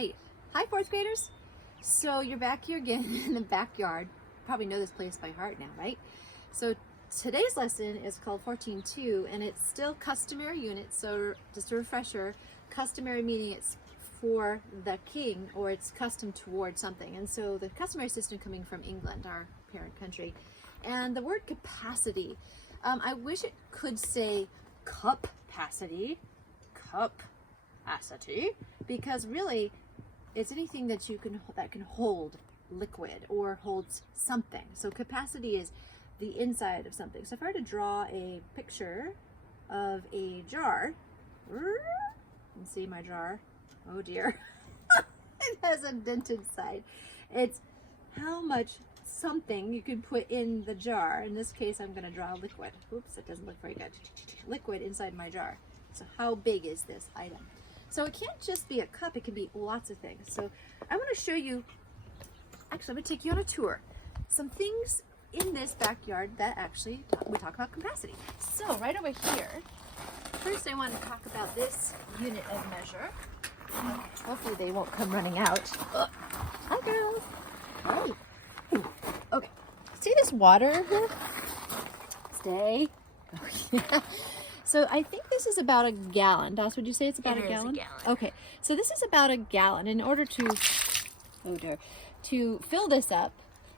Hi. Hi, fourth graders. So you're back here again in the backyard. You probably know this place by heart now, right? So today's lesson is called 14.2 and it's still customary unit. So just a refresher, customary meaning it's for the king or it's custom towards something. And so the customary system coming from England, our parent country. And the word capacity, I wish it could say capacity, because really it's anything that can hold liquid or holds something. So capacity is the inside of something. So if I were to draw a picture of a jar, you can see my jar. Oh dear. It has a dented side. It's how much something you can put in the jar. In this case, I'm going to draw liquid. Oops, it doesn't look very good. Liquid inside my jar. So how big is this item? So it can't just be a cup, it can be lots of things. So I want to show you, actually I'm going to take you on a tour. Some things in this backyard that actually we talk about capacity. So right over here, first I want to talk about this unit of measure. Hopefully they won't come running out. Hi girls. Hi. Okay. See this water here? Stay. Oh, yeah. So I think this is about a gallon. Doss, would you say it's about a gallon? It is a gallon. Okay. So this is about a gallon. In order to, oh dear, to fill this up,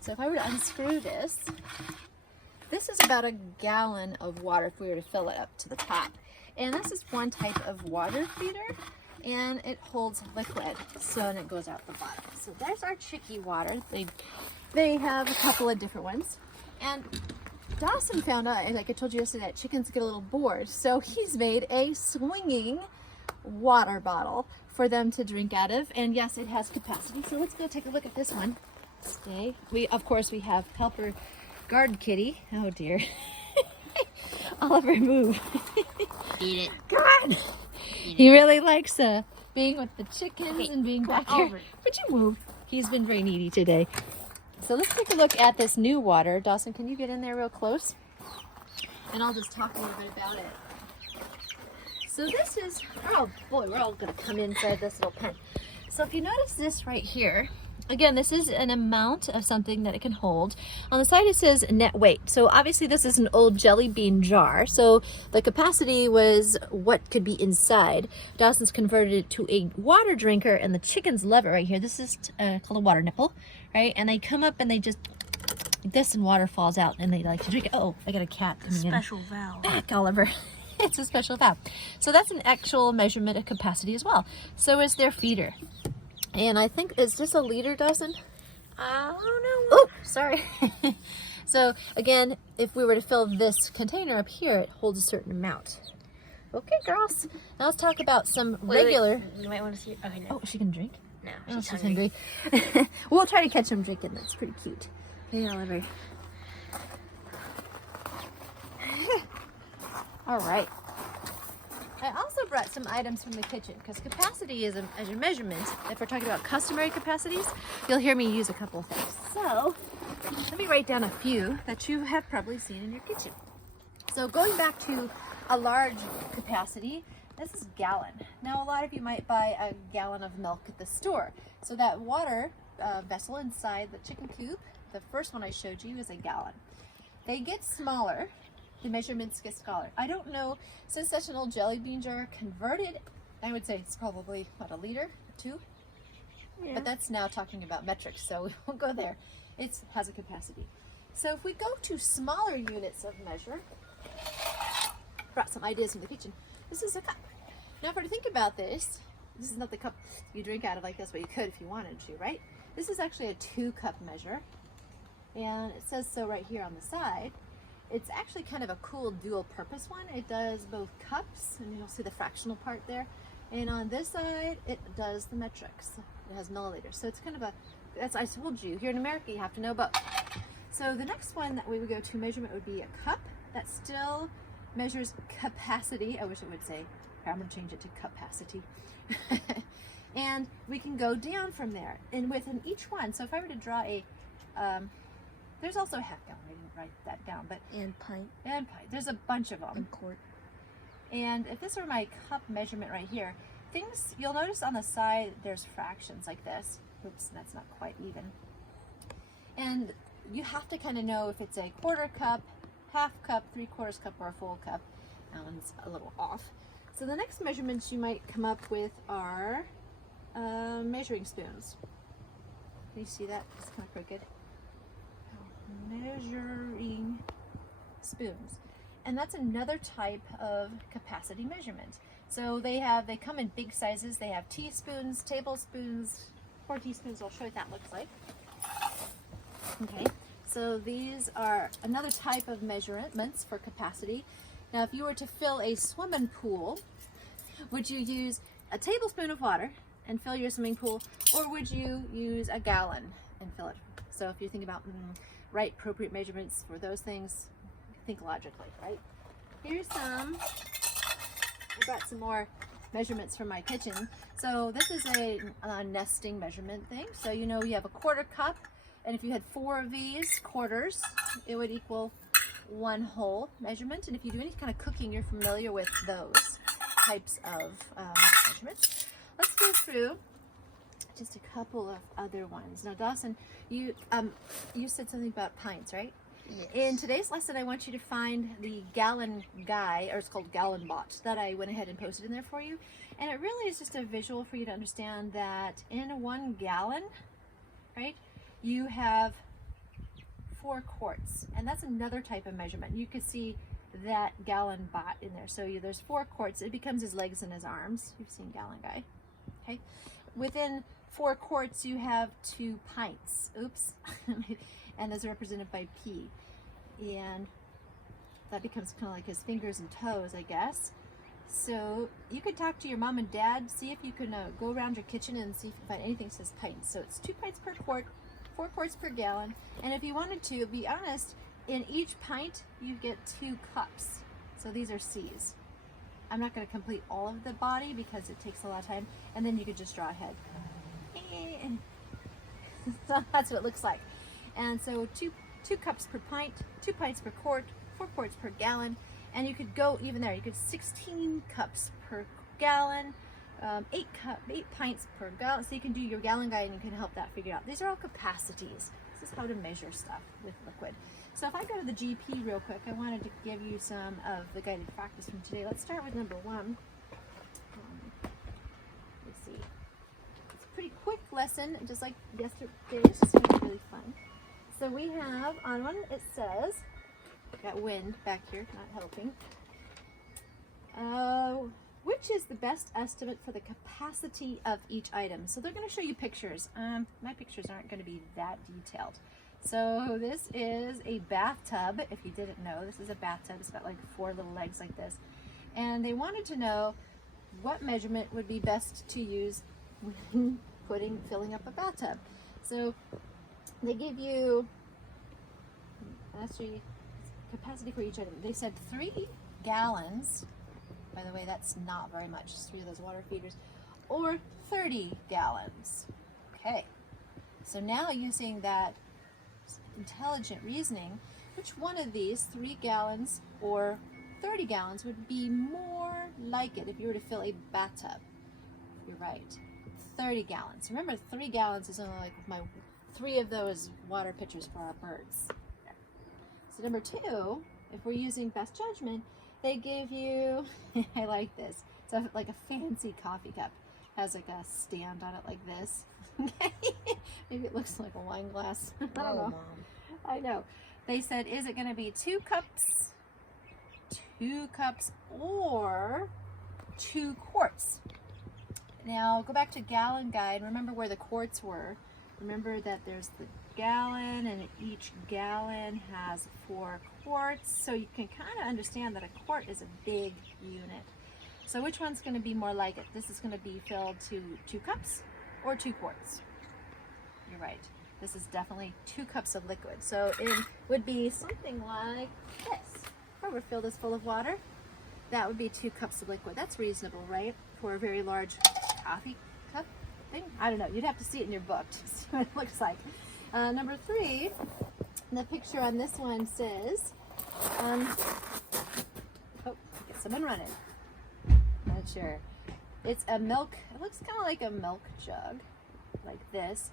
so if I were to unscrew this, this is about a gallon of water if we were to fill it up to the top. And this is one type of water feeder, and it holds liquid, so and it goes out the bottom. So there's our chicky water. They have a couple of different ones. And Dawson found out, like I told you yesterday, that chickens get a little bored. So he's made a swinging water bottle for them to drink out of. And yes, it has capacity. So let's go take a look at this one. Stay. Of course, we have helper guard kitty. Oh dear. Oliver, move. Eat it. Come on. He really likes being with the chickens and being back here. Oliver. Would you move? He's been very needy today. So let's take a look at this new water. Dawson, can you get in there real close? And I'll just talk a little bit about it. So this is, oh boy, we're all going to come inside this little pen. So if you notice this right here, again, this is an amount of something that it can hold. On the side it says net weight. So obviously this is an old jelly bean jar. So the capacity was what could be inside. Dawson's converted it to a water drinker, and the chickens love it right here. This is called a water nipple, right? And they come up and they just like this, and water falls out, and they like to drink it. Oh, I got a cat coming in. Special valve. Back, Oliver. It's a special valve. So that's an actual measurement of capacity as well. So is their feeder. And I think it's just a liter, Dawson? I don't know. Oh, sorry. So again, if we were to fill this container up here, it holds a certain amount. Okay, girls. Now let's talk about some regular. Wait. You might want to see. Okay, no. Oh, she can drink? No, Oh, she's she's hungry. hungry. We'll try to catch them drinking. That's pretty cute. Hey, Oliver. All right. I also brought some items from the kitchen because capacity is a measurement. If we're talking about customary capacities, you'll hear me use a couple of things. So let me write down a few that you have probably seen in your kitchen. So going back to a large capacity, this is gallon. Now a lot of you might buy a gallon of milk at the store. So that water vessel inside the chicken coop, the first one I showed you, is a gallon. They get smaller. The measurements get smaller. I don't know, since such an old jelly bean jar converted, I would say it's probably, what, a liter, 2? Yeah. But that's now talking about metrics, so we won't go there. It has a capacity. So if we go to smaller units of measure, brought some ideas from the kitchen. This is a cup. Now if we're to think about this is not the cup you drink out of like this, but you could if you wanted to, right? This is actually a 2-cup measure. And it says so right here on the side. It's actually kind of a cool dual purpose one. It does both cups, and you'll see the fractional part there. And on this side, it does the metrics. It has milliliters. So it's kind of a, as I told you, here in America, you have to know both. So the next one that we would go to measurement would be a cup that still measures capacity. I wish it would say, I'm gonna change it to capacity. And we can go down from there. And within each one, so if I were to draw a, there's also a half gallon, I didn't write that down, but. And pint. And pint, there's a bunch of them. And quart. And if this were my cup measurement right here, things, you'll notice on the side there's fractions like this. Oops, that's not quite even. And you have to kind of know if it's a quarter cup, half cup, 3/4 cup, or a full cup. That one's a little off. So the next measurements you might come up with are measuring spoons. Can you see that? It's kind of crooked. Measuring spoons. And that's another type of capacity measurement. So they come in big sizes. They have teaspoons, tablespoons, 4 teaspoons. I'll show you what that looks like. Okay, so these are another type of measurements for capacity. Now, if you were to fill a swimming pool, would you use a tablespoon of water and fill your swimming pool, or would you use a gallon and fill it? So if you think about right, appropriate measurements for those things, think logically, right? Here's some. I brought some more measurements from my kitchen. So this is a nesting measurement thing. So you know you have a quarter cup, and if you had 4 of these quarters, it would equal 1 whole measurement. And if you do any kind of cooking, you're familiar with those types of measurements. Let's go through just a couple of other ones. Now, Dawson, you said something about pints, right? Yes. In today's lesson, I want you to find the gallon guy, or it's called Gallon Bot, that I went ahead and posted in there for you. And it really is just a visual for you to understand that in 1 gallon, right, you have 4 quarts. And that's another type of measurement. You could see that Gallon Bot in there. So there's 4 quarts. It becomes his legs and his arms. You've seen Gallon Guy. Okay. Within 4 quarts, you have 2 pints. Oops. And those are represented by P. And that becomes kind of like his fingers and toes, I guess. So you could talk to your mom and dad, see if you can go around your kitchen and see if you find anything that says pints. So it's 2 pints per quart, 4 quarts per gallon. And if you wanted to be honest, in each pint, you get 2 cups. So these are C's. I'm not going to complete all of the body because it takes a lot of time. And then you could just draw ahead. So that's what it looks like. And so 2 cups per pint, 2 pints per quart, 4 quarts per gallon, and you could go even there. You could 16 cups per gallon, 8 pints per gallon. So you can do your gallon guide and you can help that figure out. These are all capacities. This is how to measure stuff with liquid. So if I go to the GP real quick, I wanted to give you some of the guided practice from today. Let's start with number 1. Let's see. It's a pretty quick lesson, just like yesterday's. It's gonna be really fun. So we have on one, it says, got wind back here, not helping. Which is the best estimate for the capacity of each item? So they're going to show you pictures. My pictures aren't going to be that detailed. So this is a bathtub. If you didn't know, this is a bathtub. It's got like 4 little legs like this. And they wanted to know what measurement would be best to use when filling up a bathtub. So they give you actually capacity for each item. They said 3 gallons. By the way, that's not very much, just 3 of those water feeders, or 30 gallons. Okay, so now using that intelligent reasoning, which one of these 3 gallons or 30 gallons would be more like it if you were to fill a bathtub? You're right, 30 gallons. Remember, 3 gallons is only like 3 of those water pitchers for our birds. So number 2, if we're using best judgment, they give you, I like this, so like a fancy coffee cup. Has like a stand on it like this. Maybe it looks like a wine glass. I don't know. Mom. I know. They said, is it going to be 2 cups, 2 cups, or 2 quarts? Now go back to gallon guide. Remember where the quarts were. Remember that there's the gallon, and each gallon has 4 quarts. So you can kind of understand that a quart is a big unit. So which one's going to be more like it? This is going to be filled to 2 cups or 2 quarts. You're right. This is definitely 2 cups of liquid. So it would be something like this. If I were to fill this full of water, that would be 2 cups of liquid. That's reasonable, right? For a very large coffee cup thing. I don't know. You'd have to see it in your book to see what it looks like. Number 3, the picture on this one says, oh, get someone running. Not sure. It's a milk, it looks kind of like a milk jug, like this.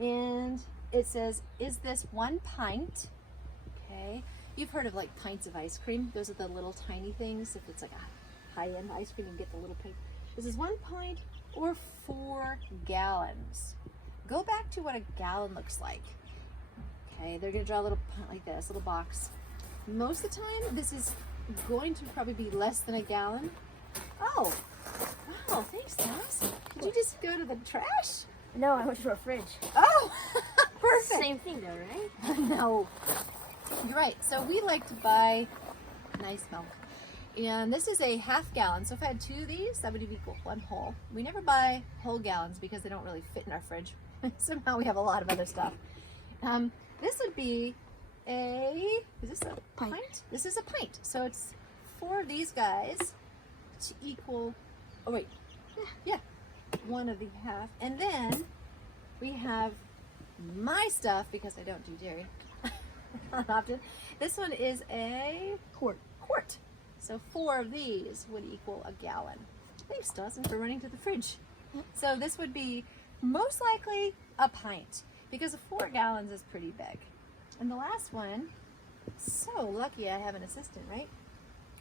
And it says, is this 1 pint? Okay. You've heard of like pints of ice cream. Those are the little tiny things. If it's like a high-end ice cream, you get the little pint. This is 1 pint or 4 gallons. Go back to what a gallon looks like. Okay, they're gonna draw a little pint like this, little box. Most of the time, this is going to probably be less than a gallon. Oh, wow, thanks, Thomas. Did you just go to the trash? No, I went to our fridge. Oh, perfect. Same thing though, right? No, you're right. So we like to buy nice milk. And this is a half gallon. So if I had 2 of these, that would equal 1 whole. We never buy whole gallons because they don't really fit in our fridge. Somehow we have a lot of other stuff. This would be is this a pint? This is a pint. So it's 4 of these guys to equal, oh wait, yeah, 1 of the half. And then we have my stuff, because I don't do dairy not often. This one is a quart. So 4 of these would equal a gallon. Thanks, Dawson, for running to the fridge. So this would be most likely a pint, because 4 gallons is pretty big. And the last one, so lucky I have an assistant, right?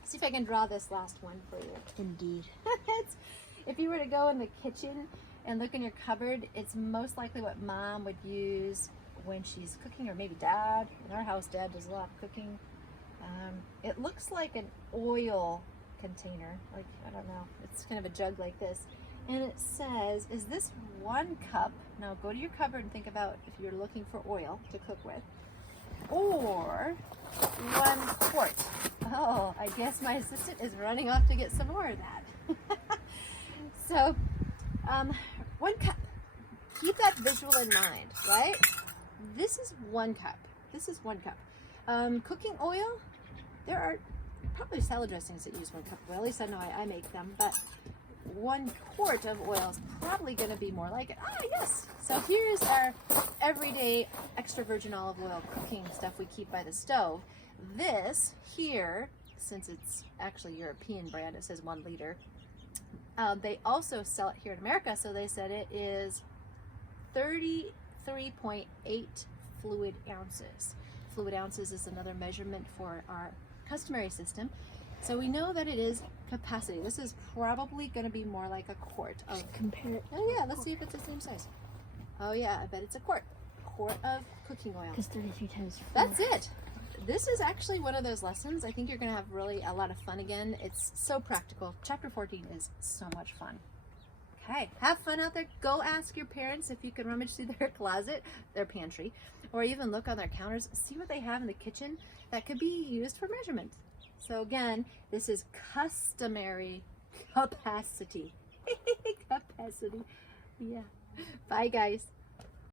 See if I can draw this last one for you. Indeed. If you were to go in the kitchen and look in your cupboard, it's most likely what Mom would use when she's cooking, or maybe Dad. In our house, Dad does a lot of cooking. It looks like an oil container, like, I don't know, it's kind of a jug like this. And it says, is this 1 cup? Now go to your cupboard and think about if you're looking for oil to cook with, or 1 quart. Oh, I guess my assistant is running off to get some more of that. So, 1 cup. Keep that visual in mind, right? This is 1 cup. This is 1 cup. Cooking oil, there are probably salad dressings that use 1 cup of oil. At least I know I make them, but 1 quart of oil is probably going to be more like it. Ah, yes. So here's our everyday extra virgin olive oil cooking stuff we keep by the stove. This here, since it's actually European brand, it says 1 liter. They also sell it here in America, so they said it is 33.8 fluid ounces. Fluid ounces is another measurement for our customary system. So we know that it is capacity. This is probably going to be more like a quart of. Compare it. Oh yeah, let's see if it's the same size. Oh yeah, I bet it's a quart. Quart of cooking oil. Because 33 times 4. That's it. This is actually one of those lessons. I think you're going to have really a lot of fun again. It's so practical. Chapter 14 is so much fun. Okay, have fun out there. Go ask your parents if you can rummage through their closet, their pantry, or even look on their counters. See what they have in the kitchen that could be used for measurement. So again, this is customary capacity. Capacity. Yeah. Bye, guys.